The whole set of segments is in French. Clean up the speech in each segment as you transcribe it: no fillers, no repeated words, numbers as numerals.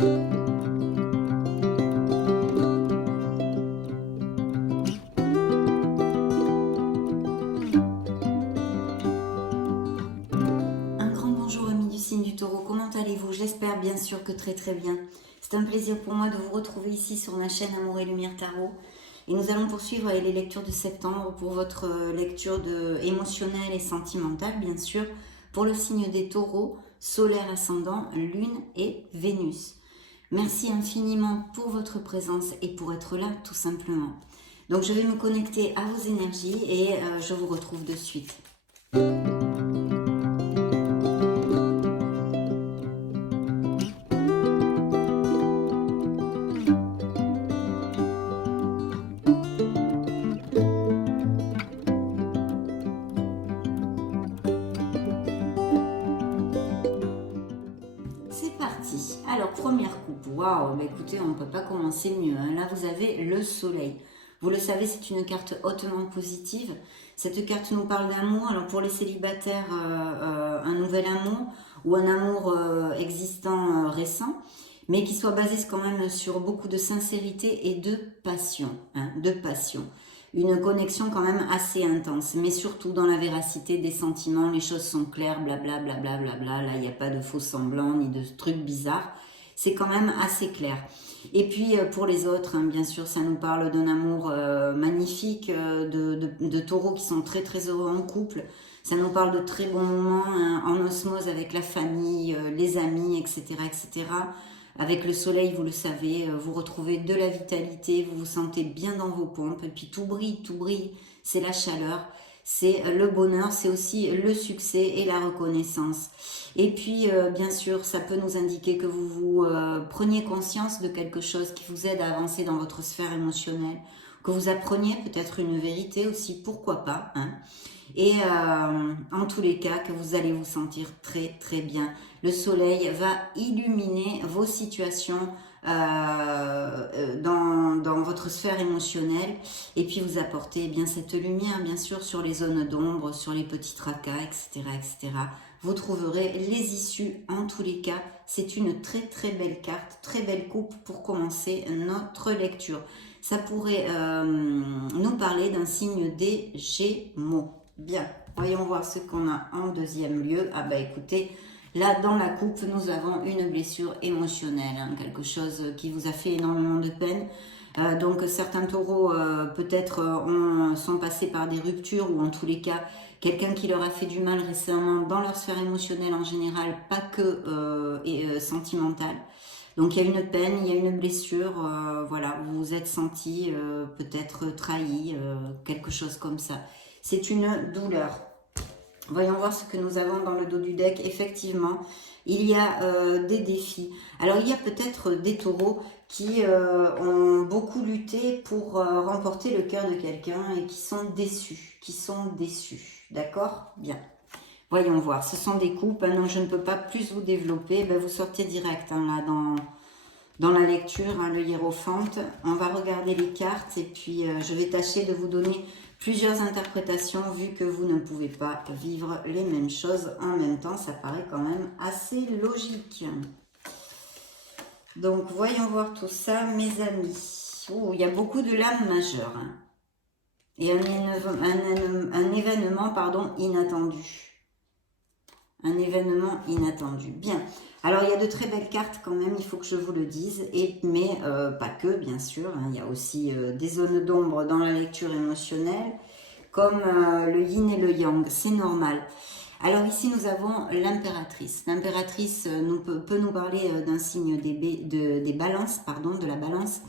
Un grand bonjour amis du signe du Taureau, comment allez-vous? J'espère bien sûr que très très bien. C'est un plaisir pour moi de vous retrouver ici sur ma chaîne Amour et Lumière Tarot. Et nous allons poursuivre les lectures de septembre pour votre lecture émotionnelle et sentimentale, bien sûr, pour le signe des Taureaux, solaire ascendant, lune et Vénus. Merci infiniment pour votre présence et pour être là tout simplement. Donc je vais me connecter à vos énergies et je vous retrouve de suite. C'est parti. Alors, première coupe. Waouh, bah écoutez, on ne peut pas commencer mieux, hein. Là, vous avez le soleil. Vous le savez, c'est une carte hautement positive. Cette carte nous parle d'amour. Alors, pour les célibataires, un nouvel amour ou un amour existant récent, mais qui soit basé quand même sur beaucoup de sincérité et de passion, hein, de passion. Une connexion quand même assez intense, mais surtout dans la véracité des sentiments, les choses sont claires, blablabla, blablabla, là il n'y a pas de faux semblants ni de trucs bizarres, c'est quand même assez clair. Et puis pour les autres, hein, bien sûr, ça nous parle d'un amour magnifique, de taureaux qui sont très très heureux en couple, ça nous parle de très bons moments hein, en osmose avec la famille, les amis, etc., etc., avec le soleil, vous le savez, vous retrouvez de la vitalité, vous vous sentez bien dans vos pompes, et puis tout brille, c'est la chaleur, c'est le bonheur, c'est aussi le succès et la reconnaissance. Et puis, bien sûr, ça peut nous indiquer que vous preniez conscience de quelque chose qui vous aide à avancer dans votre sphère émotionnelle, que vous appreniez peut-être une vérité aussi, pourquoi pas, hein. Et en tous les cas, que vous allez vous sentir très très bien. Le soleil va illuminer vos situations dans votre sphère émotionnelle et puis vous apporter bien cette lumière, bien sûr, sur les zones d'ombre, sur les petits tracas, etc., etc. Vous trouverez les issues en tous les cas. C'est une très très belle carte, très belle coupe pour commencer notre lecture. Ça pourrait nous parler d'un signe des Gémeaux. Bien, voyons voir ce qu'on a en deuxième lieu. Ah bah écoutez, là dans la coupe, nous avons une blessure émotionnelle, hein, quelque chose qui vous a fait énormément de peine. Donc certains taureaux peut-être sont passés par des ruptures ou en tous les cas, quelqu'un qui leur a fait du mal récemment dans leur sphère émotionnelle en général, pas que sentimentale. Donc il y a une peine, il y a une blessure, voilà, vous vous êtes senti peut-être trahi, quelque chose comme ça. C'est une douleur. Voyons voir ce que nous avons dans le dos du deck. Effectivement, il y a des défis. Alors, il y a peut-être des taureaux qui ont beaucoup lutté pour remporter le cœur de quelqu'un et qui sont déçus. D'accord? Bien. Voyons voir. Ce sont des coupes. Ah non, je ne peux pas plus vous développer. Ben, vous sortez direct hein, là dans la lecture, hein, le hiérophante. On va regarder les cartes et puis je vais tâcher de vous donner plusieurs interprétations vu que vous ne pouvez pas vivre les mêmes choses en même temps. Ça paraît quand même assez logique. Donc, voyons voir tout ça, mes amis. Oh, il y a beaucoup de lames majeures. Hein. Et un événement pardon, inattendu. Un événement inattendu. Bien. Alors, il y a de très belles cartes quand même, il faut que je vous le dise. Mais pas que, bien sûr. Hein, il y a aussi des zones d'ombre dans la lecture émotionnelle, comme le yin et le yang. C'est normal. Alors ici, nous avons l'impératrice. L'impératrice peut nous parler d'un signe des balances, pardon, de la balance.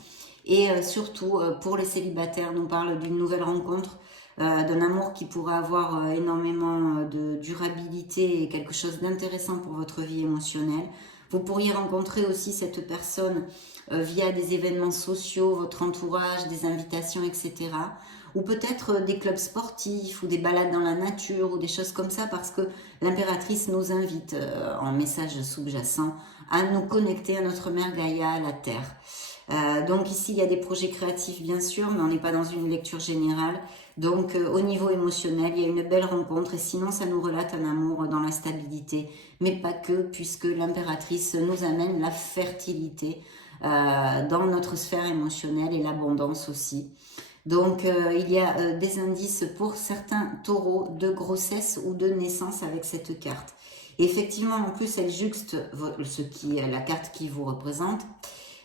Et surtout, pour les célibataires, nous parle d'une nouvelle rencontre, d'un amour qui pourra avoir énormément de durabilité et quelque chose d'intéressant pour votre vie émotionnelle. Vous pourriez rencontrer aussi cette personne via des événements sociaux, votre entourage, des invitations, etc. Ou peut-être des clubs sportifs ou des balades dans la nature ou des choses comme ça parce que l'impératrice nous invite en message sous-jacent à nous connecter à notre mère Gaïa, à la Terre. Donc ici, il y a des projets créatifs, bien sûr, mais on n'est pas dans une lecture générale. Donc au niveau émotionnel, il y a une belle rencontre. Et sinon, ça nous relate un amour dans la stabilité. Mais pas que, puisque l'impératrice nous amène la fertilité dans notre sphère émotionnelle et l'abondance aussi. Donc il y a des indices pour certains taureaux de grossesse ou de naissance avec cette carte. Et effectivement, en plus, elle juxte la carte qui vous représente.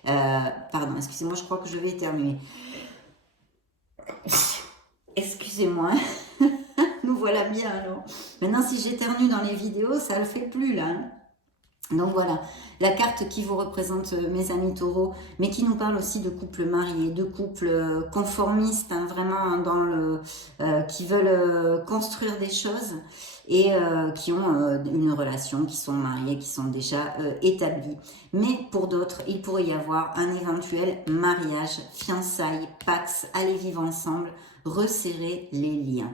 Pardon, excusez-moi, je crois que je vais éternuer. Excusez-moi. Nous voilà bien alors. Maintenant, si j'éternue dans les vidéos, ça ne le fait plus là. Donc voilà, la carte qui vous représente, mes amis taureaux, mais qui nous parle aussi de couples mariés, de couples conformistes, hein, vraiment dans qui veulent construire des choses et qui ont une relation, qui sont mariés, qui sont déjà établis. Mais pour d'autres, il pourrait y avoir un éventuel mariage, fiançailles, pax, aller vivre ensemble, resserrer les liens.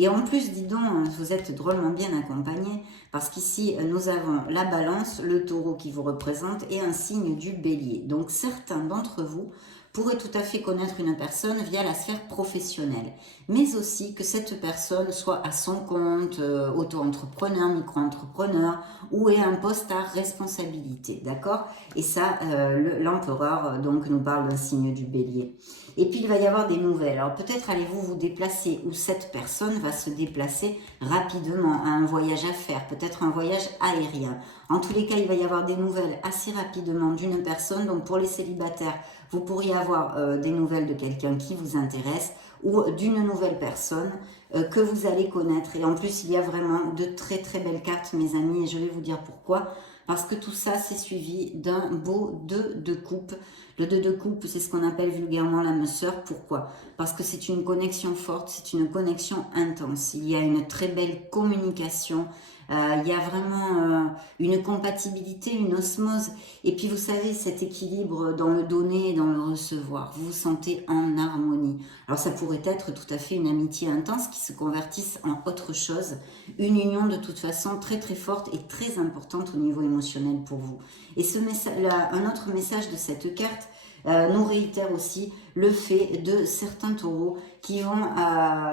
Et en plus, dis donc, vous êtes drôlement bien accompagnés, parce qu'ici, nous avons la balance, le taureau qui vous représente, et un signe du bélier. Donc, certains d'entre vous pourraient tout à fait connaître une personne via la sphère professionnelle, mais aussi que cette personne soit à son compte, auto-entrepreneur, micro-entrepreneur, ou ait un poste à responsabilité, d'accord? Et ça, l'empereur, donc, nous parle d'un signe du bélier. Et puis, il va y avoir des nouvelles. Alors, peut-être allez-vous vous déplacer, ou cette personne va se déplacer rapidement, à un voyage à faire, peut-être un voyage aérien. En tous les cas, il va y avoir des nouvelles assez rapidement d'une personne. Donc, pour les célibataires, vous pourriez avoir des nouvelles de quelqu'un qui vous intéresse ou d'une nouvelle personne que vous allez connaître. Et en plus, il y a vraiment de très très belles cartes, mes amis, et je vais vous dire pourquoi. Parce que tout ça, c'est suivi d'un beau 2 de coupe. Le 2 de coupe, c'est ce qu'on appelle vulgairement l'âme sœur. Pourquoi? Parce que c'est une connexion forte, c'est une connexion intense. Il y a une très belle communication. Il y a vraiment une compatibilité, une osmose. Et puis, vous savez, cet équilibre dans le donner et dans le recevoir. Vous vous sentez en harmonie. Alors, ça pourrait être tout à fait une amitié intense qui se convertisse en autre chose. Une union, de toute façon, très, très forte et très importante au niveau émotionnel pour vous. Et un autre message de cette carte nous réitère aussi le fait de certains taureaux qui vont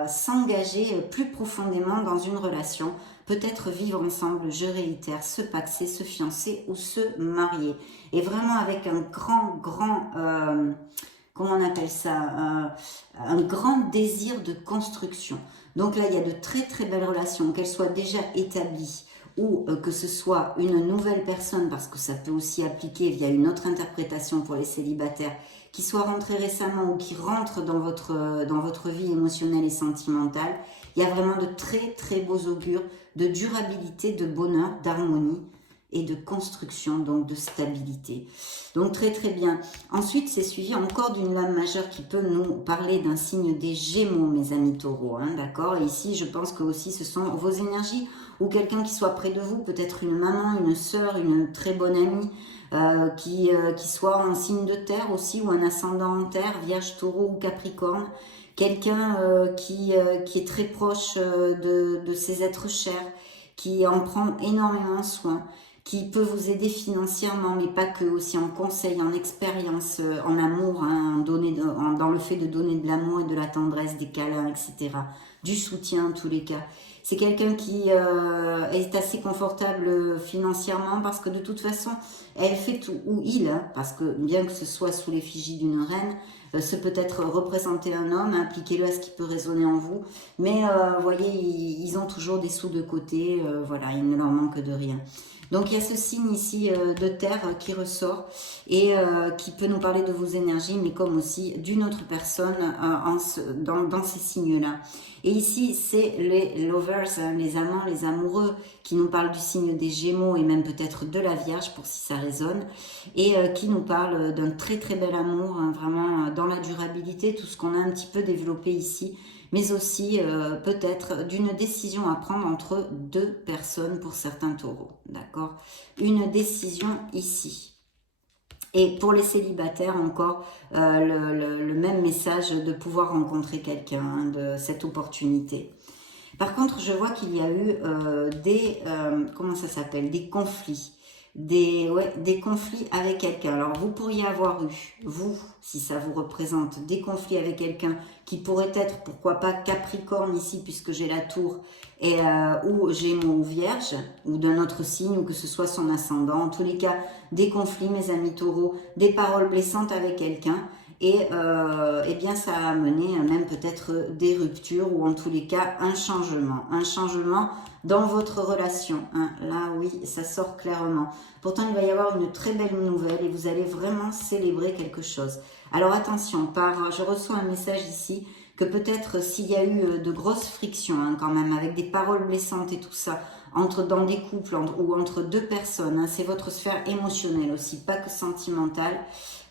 s'engager plus profondément dans une relation, peut-être vivre ensemble, je réitère, se paxer, se fiancer ou se marier. Et vraiment avec un grand, comment on appelle ça, un grand désir de construction. Donc là, il y a de très très belles relations, qu'elles soient déjà établies ou que ce soit une nouvelle personne, parce que ça peut aussi appliquer via une autre interprétation pour les célibataires, qui soit rentrée récemment ou qui rentre dans votre vie émotionnelle et sentimentale. Il y a vraiment de très très beaux augures de durabilité, de bonheur, d'harmonie et de construction, donc de stabilité. Donc très très bien. Ensuite, c'est suivi encore d'une lame majeure qui peut nous parler d'un signe des Gémeaux, mes amis taureaux, hein, d'accord? Et ici, je pense que aussi ce sont vos énergies, ou quelqu'un qui soit près de vous, peut-être une maman, une sœur, une très bonne amie, qui soit en signe de terre aussi, ou un ascendant en terre, Vierge, Taureau ou Capricorne, quelqu'un qui est très proche de ses êtres chers, qui en prend énormément soin, qui peut vous aider financièrement, mais pas que, aussi en conseil, en expérience, en amour, hein, dans le fait de donner de l'amour et de la tendresse, des câlins, etc. Du soutien en tous les cas. C'est quelqu'un qui est assez confortable financièrement parce que de toute façon, elle fait tout, ou il, hein, parce que bien que ce soit sous l'effigie d'une reine, ce peut être représenter un homme, appliquez-le à ce qui peut résonner en vous, mais vous voyez, ils ont toujours des sous de côté, voilà, il ne leur manque de rien. Donc il y a ce signe ici de terre qui ressort et qui peut nous parler de vos énergies, mais comme aussi d'une autre personne dans ces signes-là. Et ici, c'est les lovers, hein, les amants, les amoureux, qui nous parlent du signe des Gémeaux et même peut-être de la Vierge, pour si ça résonne, et qui nous parlent d'un très très bel amour, hein, vraiment dans la durabilité, tout ce qu'on a un petit peu développé ici, mais aussi peut-être d'une décision à prendre entre deux personnes pour certains taureaux, d'accord? Une décision ici. Et pour les célibataires, encore le même message de pouvoir rencontrer quelqu'un, hein, de cette opportunité. Par contre, je vois qu'il y a eu comment ça s'appelle, des conflits. des conflits avec quelqu'un. Alors, vous pourriez avoir eu, vous, si ça vous représente, des conflits avec quelqu'un qui pourrait être, pourquoi pas, Capricorne ici, puisque j'ai la tour, et, ou Gémeaux ou Vierge, ou d'un autre signe, ou que ce soit son ascendant. En tous les cas, des conflits, mes amis taureaux, des paroles blessantes avec quelqu'un. Et eh bien, ça a amené même peut-être des ruptures, ou en tous les cas, un changement dans votre relation. Hein. Là, oui, ça sort clairement. Pourtant, il va y avoir une très belle nouvelle et vous allez vraiment célébrer quelque chose. Alors attention, je reçois un message ici que peut-être s'il y a eu de grosses frictions hein, quand même, avec des paroles blessantes et tout ça, dans des couples ou entre deux personnes, hein, c'est votre sphère émotionnelle aussi, pas que sentimentale,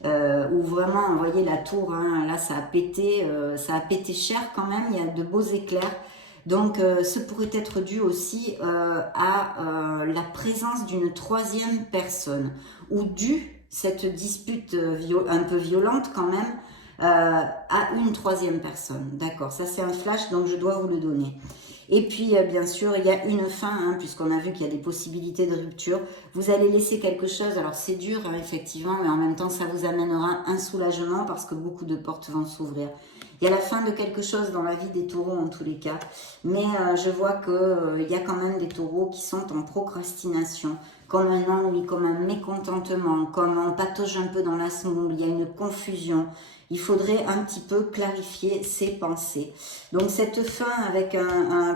où vraiment, vous voyez la tour, hein, là ça a pété cher quand même, il y a de beaux éclairs. Donc, ce pourrait être dû aussi à la présence d'une troisième personne, ou cette dispute un peu violente quand même, à une troisième personne. D'accord, ça c'est un flash, donc je dois vous le donner. Et puis, bien sûr, il y a une fin, hein, puisqu'on a vu qu'il y a des possibilités de rupture. Vous allez laisser quelque chose, alors c'est dur, hein, effectivement, mais en même temps, ça vous amènera un soulagement parce que beaucoup de portes vont s'ouvrir. Il y a la fin de quelque chose dans la vie des taureaux en tous les cas, mais je vois qu'il y a quand même des taureaux qui sont en procrastination, comme un ennui, comme un mécontentement, comme on patauge un peu dans la semoule, il y a une confusion. Il faudrait un petit peu clarifier ses pensées. Donc cette fin avec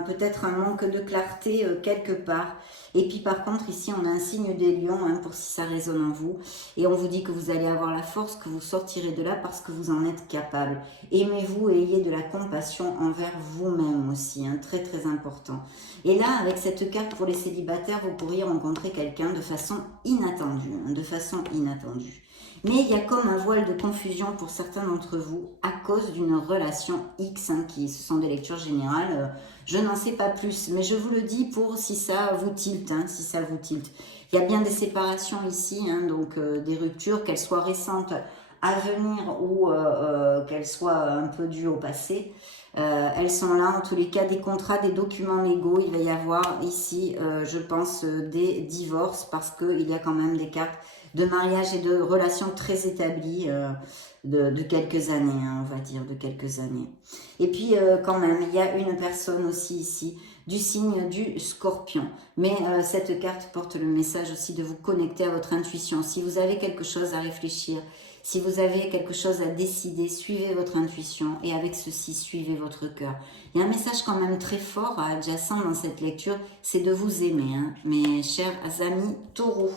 peut-être un manque de clarté quelque part. Et puis par contre ici on a un signe des lions hein, pour si ça résonne en vous. Et on vous dit que vous allez avoir la force, que vous sortirez de là parce que vous en êtes capable. Aimez-vous et ayez de la compassion envers vous-même aussi. Hein, très très important. Et là avec cette carte pour les célibataires vous pourriez rencontrer quelqu'un de façon inattendue. Hein, de façon inattendue. Mais il y a comme un voile de confusion pour certains d'entre vous à cause d'une relation X, hein, ce sont des lectures générales. Je n'en sais pas plus, mais je vous le dis pour si ça vous tilte, hein, si ça vous tilte. Il y a bien des séparations ici, hein, donc des ruptures, qu'elles soient récentes à venir ou qu'elles soient un peu dues au passé. Elles sont là, en tous les cas, des contrats, des documents légaux. Il va y avoir ici, je pense, des divorces parce qu'il y a quand même des cartes de mariage et de relations très établies de quelques années, hein, on va dire, de quelques années. Et puis, quand même, il y a une personne aussi ici du signe du Scorpion. Mais cette carte porte le message aussi de vous connecter à votre intuition. Si vous avez quelque chose à réfléchir, si vous avez quelque chose à décider, suivez votre intuition et avec ceci, suivez votre cœur. Il y a un message quand même très fort adjacent dans cette lecture, c'est de vous aimer, hein, mes chers amis taureaux.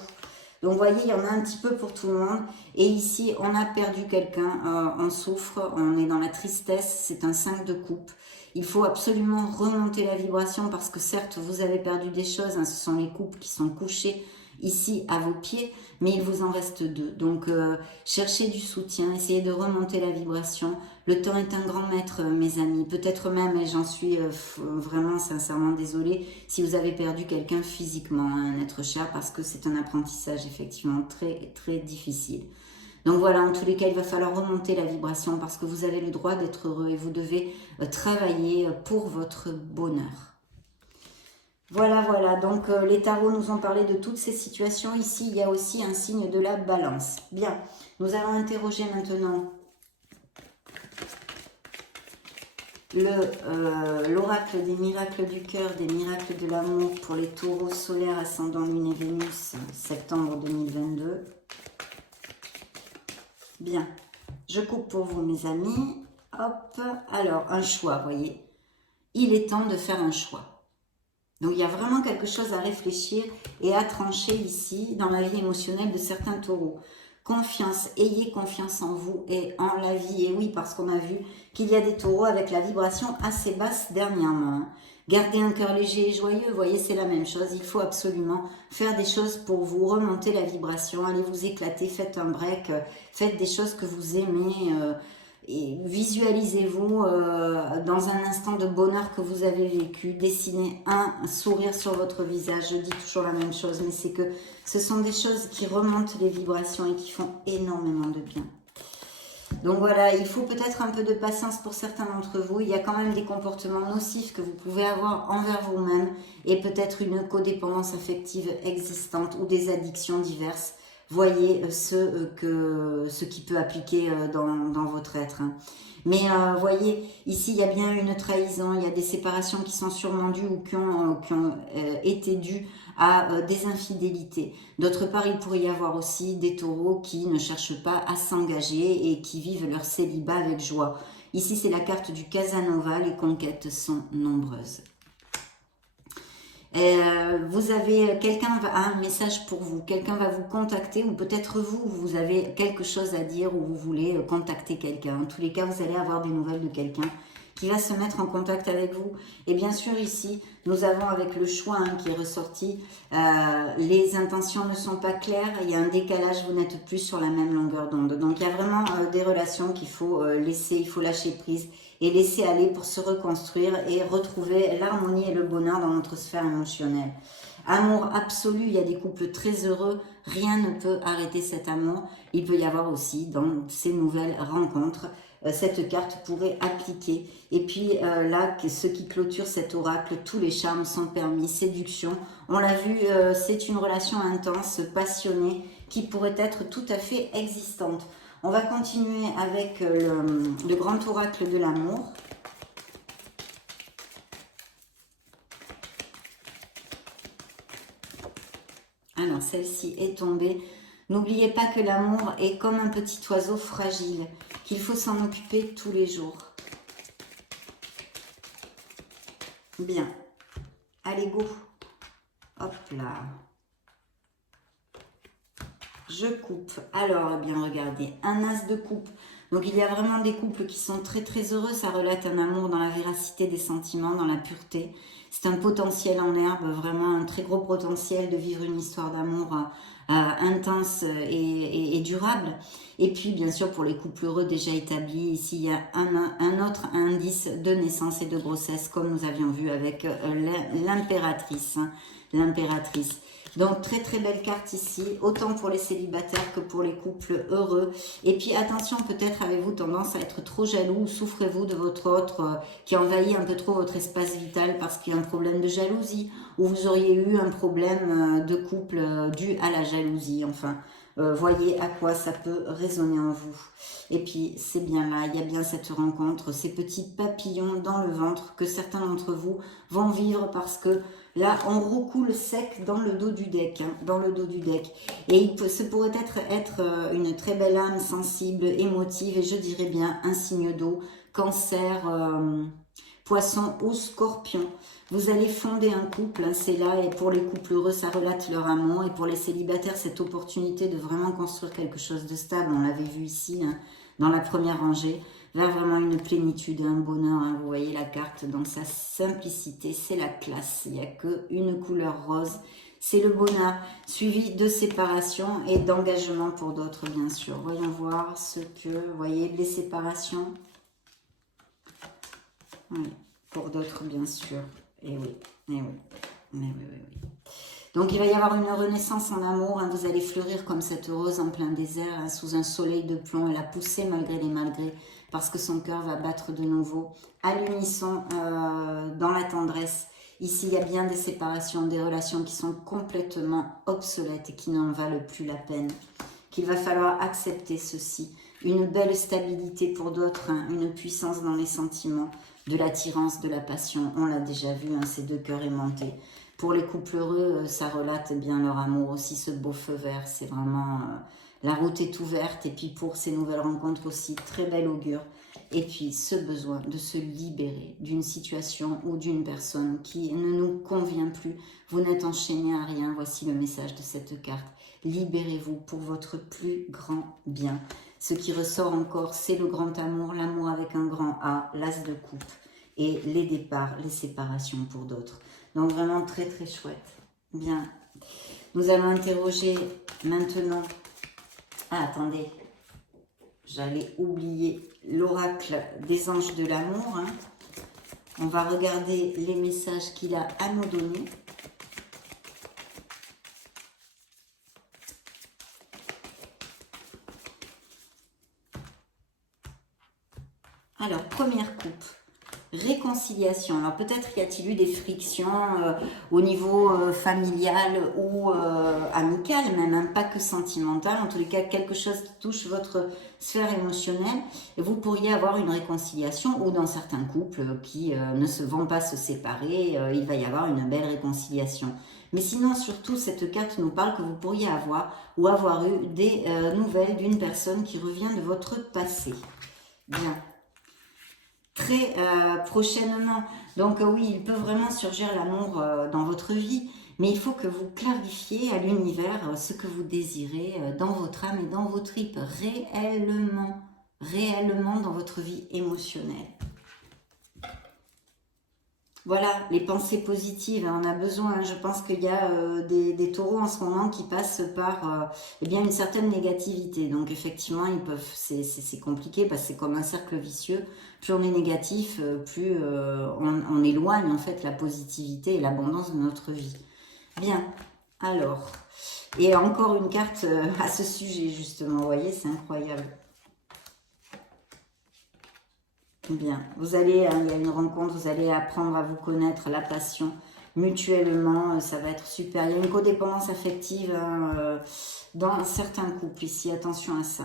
Donc, vous voyez, il y en a un petit peu pour tout le monde. Et ici, on a perdu quelqu'un, on souffre, on est dans la tristesse, c'est un 5 de coupe. Il faut absolument remonter la vibration parce que certes, vous avez perdu des choses, hein, ce sont les couples qui sont couchés ici à vos pieds, mais il vous en reste 2. Donc, cherchez du soutien, essayez de remonter la vibration. Le temps est un grand maître, mes amis. Peut-être même, et j'en suis vraiment sincèrement désolée, si vous avez perdu quelqu'un physiquement, hein, un être cher, parce que c'est un apprentissage effectivement très, très difficile. Donc voilà, en tous les cas, il va falloir remonter la vibration parce que vous avez le droit d'être heureux et vous devez travailler pour votre bonheur. Voilà, voilà, donc les tarots nous ont parlé de toutes ces situations. Ici, il y a aussi un signe de la balance. Bien, nous allons interroger maintenant l'oracle des miracles du cœur, des miracles de l'amour pour les taureaux solaires, ascendant Lune et Vénus, septembre 2022. Bien, je coupe pour vous, mes amis. Hop, alors, un choix, vous voyez. Il est temps de faire un choix. Donc, il y a vraiment quelque chose à réfléchir et à trancher ici dans la vie émotionnelle de certains taureaux. Confiance, ayez confiance en vous et en la vie. Et oui, parce qu'on a vu qu'il y a des taureaux avec la vibration assez basse dernièrement. Gardez un cœur léger et joyeux, vous voyez, c'est la même chose. Il faut absolument faire des choses pour vous remonter la vibration. Allez vous éclater, faites un break, faites des choses que vous aimez. Et visualisez-vous dans un instant de bonheur que vous avez vécu, dessinez un sourire sur votre visage. Je dis toujours la même chose, mais c'est que ce sont des choses qui remontent les vibrations et qui font énormément de bien. Donc voilà, il faut peut-être un peu de patience pour certains d'entre vous. Il y a quand même des comportements nocifs que vous pouvez avoir envers vous-même et peut-être une codépendance affective existante ou des addictions diverses. Voyez ce qui peut appliquer dans votre être. Hein. Mais voyez, ici, il y a bien une trahison, il y a des séparations qui sont sûrement dues ou qui ont été dues à des infidélités. D'autre part, il pourrait y avoir aussi des taureaux qui ne cherchent pas à s'engager et qui vivent leur célibat avec joie. Ici, c'est la carte du Casanova, les conquêtes sont nombreuses. Vous avez quelqu'un a un message pour vous, quelqu'un va vous contacter ou peut-être vous avez quelque chose à dire ou vous voulez contacter quelqu'un. En tous les cas, vous allez avoir des nouvelles de quelqu'un qui va se mettre en contact avec vous. Et bien sûr, ici, nous avons avec le choix qui est ressorti, les intentions ne sont pas claires, il y a un décalage, vous n'êtes plus sur la même longueur d'onde. Donc, il y a vraiment des relations qu'il faut laisser, il faut lâcher prise et laisser aller pour se reconstruire et retrouver l'harmonie et le bonheur dans notre sphère émotionnelle. Amour absolu, il y a des couples très heureux, rien ne peut arrêter cet amour. Il peut y avoir aussi dans ces nouvelles rencontres, cette carte pourrait appliquer. Et puis là, ce qui clôture cet oracle, tous les charmes sont permis, séduction. On l'a vu, c'est une relation intense, passionnée, qui pourrait être tout à fait existante. On va continuer avec le grand oracle de l'amour. Alors, celle-ci est tombée. N'oubliez pas que l'amour est comme un petit oiseau fragile, qu'il faut s'en occuper tous les jours. Bien. Allez, go. Hop là. Je coupe. Alors, eh bien, regardez, un as de coupe. Donc, il y a vraiment des couples qui sont très, très heureux. Ça relate un amour dans la véracité des sentiments, dans la pureté. C'est un potentiel en herbe, vraiment un très gros potentiel de vivre une histoire d'amour intense et durable. Et puis, bien sûr, pour les couples heureux déjà établis, ici, il y a un autre indice de naissance et de grossesse, comme nous avions vu avec l'impératrice. L'impératrice. Donc, très très belle carte ici, autant pour les célibataires que pour les couples heureux. Et puis, attention, peut-être avez-vous tendance à être trop jaloux ou souffrez-vous de votre autre qui envahit un peu trop votre espace vital parce qu'il y a un problème de jalousie ou vous auriez eu un problème de couple dû à la jalousie. Enfin, voyez à quoi ça peut résonner en vous. Et puis, c'est bien là, il y a bien cette rencontre, ces petits papillons dans le ventre que certains d'entre vous vont vivre parce que là, on recoule sec dans le dos du deck, dans le dos du deck. Et ce pourrait être une très belle âme sensible, émotive, et je dirais bien un signe d'eau, cancer, poisson ou scorpion. Vous allez fonder un couple, c'est là, et pour les couples heureux, ça relate leur amour, et pour les célibataires, cette opportunité de vraiment construire quelque chose de stable, on l'avait vu ici, dans la première rangée, vers vraiment une plénitude, un bonheur. Vous voyez la carte dans sa simplicité, c'est la classe. Il n'y a qu'une couleur rose. C'est le bonheur, suivi de séparation et d'engagement pour d'autres, bien sûr. Voyons voir ce que, vous voyez, les séparations. Oui, pour d'autres, bien sûr. Et oui, et oui, mais oui, oui, oui. Donc, il va y avoir une renaissance en amour. Vous allez fleurir comme cette rose en plein désert, sous un soleil de plomb. Elle a poussé malgré les malgrés, parce que son cœur va battre de nouveau à l'unisson dans la tendresse. Ici, il y a bien des séparations, des relations qui sont complètement obsolètes et qui n'en valent plus la peine. Qu'il va falloir accepter ceci. Une belle stabilité pour d'autres, une puissance dans les sentiments, de l'attirance, de la passion. On l'a déjà vu, ces deux cœurs aimantés. Pour les couples heureux, ça relate bien leur amour aussi, ce beau feu vert. C'est vraiment... la route est ouverte. Et puis pour ces nouvelles rencontres aussi, très bel augure. Et puis ce besoin de se libérer d'une situation ou d'une personne qui ne nous convient plus. Vous n'êtes enchaîné à rien. Voici le message de cette carte. Libérez-vous pour votre plus grand bien. Ce qui ressort encore, c'est le grand amour, l'amour avec un grand A, l'as de coupe. Et les départs, les séparations pour d'autres. Donc vraiment très très chouette. Bien. Nous allons interroger maintenant... Ah, attendez. J'allais oublier l'oracle des anges de l'amour. On va regarder les messages qu'il a à nous donner. Alors, première coupe. Réconciliation. Alors peut-être y a-t-il eu des frictions au niveau familial ou amical, même hein, pas que sentimental, en tous les cas quelque chose qui touche votre sphère émotionnelle, et vous pourriez avoir une réconciliation, ou dans certains couples qui ne se vont pas se séparer, il va y avoir une belle réconciliation. Mais sinon, surtout, cette carte nous parle que vous pourriez avoir ou avoir eu des nouvelles d'une personne qui revient de votre passé. Bien. Très prochainement. Donc oui, il peut vraiment surgir l'amour dans votre vie, mais il faut que vous clarifiez à l'univers ce que vous désirez dans votre âme et dans vos tripes, réellement dans votre vie émotionnelle. Voilà, les pensées positives, hein, on a besoin, hein, je pense qu'il y a des taureaux en ce moment qui passent par eh bien une certaine négativité. Donc effectivement, ils peuvent, c'est compliqué parce que c'est comme un cercle vicieux. Plus on est négatif, plus on éloigne en fait la positivité et l'abondance de notre vie. Bien, alors, et encore une carte à ce sujet justement, vous voyez, c'est incroyable. Bien, vous allez, hein, il y a une rencontre, vous allez apprendre à vous connaître, la passion, mutuellement, ça va être super. Il y a une codépendance affective hein, dans certains couples ici, attention à ça.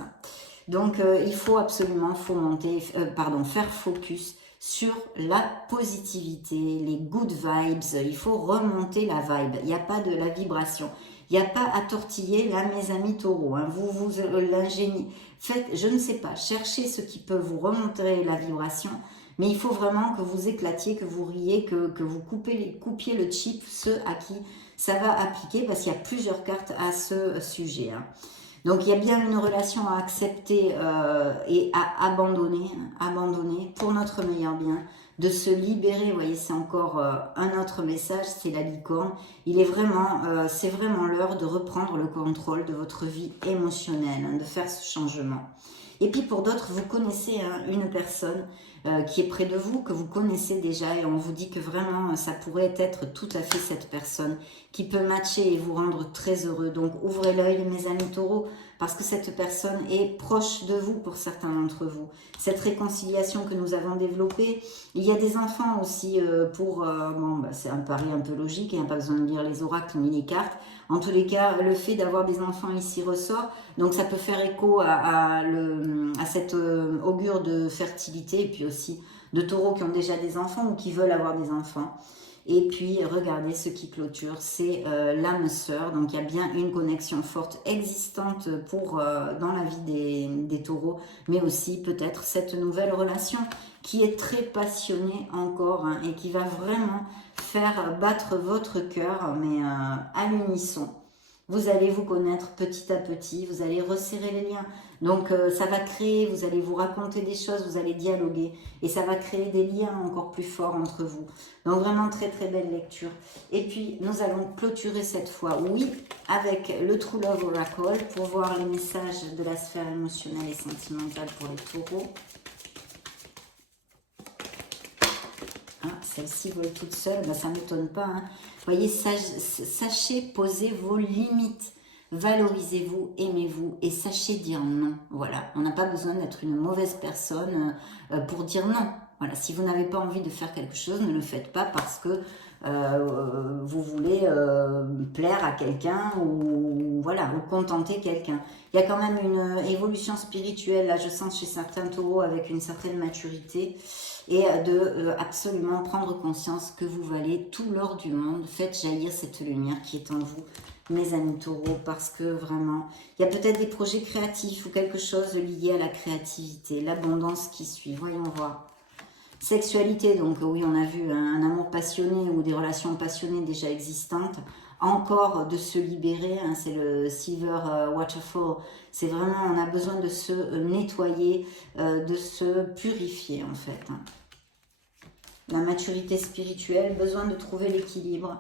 Donc, il faut absolument faire focus sur la positivité, les good vibes. Il faut remonter la vibe. Il n'y a pas de la vibration. Il n'y a pas à tortiller là, mes amis taureaux. Hein. Vous l'ingéniez. Faites, je ne sais pas, cherchez ce qui peut vous remonter la vibration. Mais il faut vraiment que vous éclatiez, que vous riez, que vous coupiez le chip, ceux à qui ça va appliquer, parce qu'il y a plusieurs cartes à ce sujet. Hein. Donc, il y a bien une relation à accepter et à abandonner pour notre meilleur bien, de se libérer. Vous voyez, c'est encore un autre message, c'est la licorne. C'est vraiment l'heure de reprendre le contrôle de votre vie émotionnelle, hein, de faire ce changement. Et puis pour d'autres, vous connaissez hein, une personne qui est près de vous, que vous connaissez déjà, et on vous dit que vraiment, ça pourrait être tout à fait cette personne qui peut matcher et vous rendre très heureux. Donc ouvrez l'œil, mes amis taureaux, parce que cette personne est proche de vous pour certains d'entre vous. Cette réconciliation que nous avons développée, il y a des enfants aussi c'est un pari un peu logique, il n'y a pas besoin de lire les oracles ni les cartes. En tous les cas, le fait d'avoir des enfants ici ressort, donc ça peut faire écho à cette augure de fertilité, et puis aussi de taureaux qui ont déjà des enfants ou qui veulent avoir des enfants. Et puis, regardez ce qui clôture, c'est l'âme sœur. Donc, il y a bien une connexion forte existante dans la vie des taureaux, mais aussi peut-être cette nouvelle relation qui est très passionnée encore hein, et qui va vraiment faire battre votre cœur, mais à l'unisson. Vous allez vous connaître petit à petit, vous allez resserrer les liens. Donc ça va créer, vous allez vous raconter des choses, vous allez dialoguer et ça va créer des liens encore plus forts entre vous. Donc vraiment très très belle lecture. Et puis nous allons clôturer cette fois, oui, avec le True Love Oracle pour voir les messages de la sphère émotionnelle et sentimentale pour les taureaux. Hein, celle-ci vole toute seule, ben, ça ne m'étonne pas. Hein. Voyez, sachez poser vos limites. Valorisez-vous, aimez-vous et sachez dire non. Voilà, on n'a pas besoin d'être une mauvaise personne pour dire non. Voilà, si vous n'avez pas envie de faire quelque chose, ne le faites pas parce que vous voulez plaire à quelqu'un ou voilà, ou contenter quelqu'un. Il y a quand même une évolution spirituelle, là je sens chez certains taureaux avec une certaine maturité et de absolument prendre conscience que vous valez tout l'or du monde. Faites jaillir cette lumière qui est en vous, mes amis taureaux, parce que vraiment, il y a peut-être des projets créatifs ou quelque chose lié à la créativité, l'abondance qui suit. Voyons voir. Sexualité, donc oui, on a vu un amour passionné ou des relations passionnées déjà existantes. Encore de se libérer, hein, c'est le Silver Waterfall. C'est vraiment, on a besoin de se nettoyer, de se purifier en fait. Hein. La maturité spirituelle, besoin de trouver l'équilibre.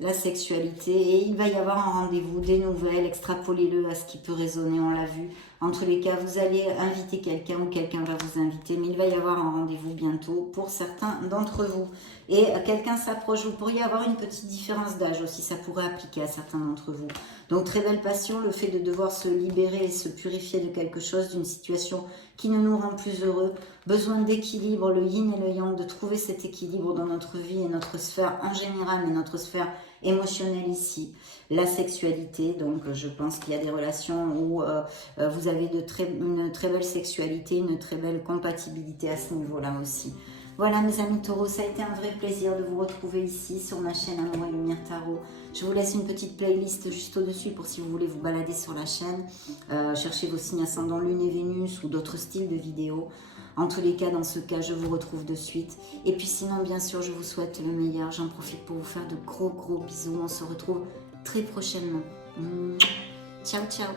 La sexualité, et il va y avoir un rendez-vous, des nouvelles, extrapolez-le à ce qui peut résonner, on l'a vu. En tous les cas, vous allez inviter quelqu'un ou quelqu'un va vous inviter, mais il va y avoir un rendez-vous bientôt pour certains d'entre vous. Et quelqu'un s'approche, vous pourriez avoir une petite différence d'âge aussi, ça pourrait appliquer à certains d'entre vous. Donc très belle passion, le fait de devoir se libérer et se purifier de quelque chose, d'une situation qui ne nous rend plus heureux. Besoin d'équilibre, le yin et le yang, de trouver cet équilibre dans notre vie et notre sphère en général, mais notre sphère émotionnelle ici. La sexualité, donc je pense qu'il y a des relations où vous avez une très belle sexualité, une très belle compatibilité à ce niveau-là aussi. Voilà mes amis taureaux, ça a été un vrai plaisir de vous retrouver ici sur ma chaîne Amour et Lumière Tarot. Je vous laisse une petite playlist juste au-dessus pour si vous voulez vous balader sur la chaîne. Cherchez vos signes ascendants Lune et Vénus ou d'autres styles de vidéos. En tous les cas, dans ce cas, je vous retrouve de suite. Et puis sinon, bien sûr, je vous souhaite le meilleur. J'en profite pour vous faire de gros bisous. On se retrouve très prochainement. Ciao, ciao.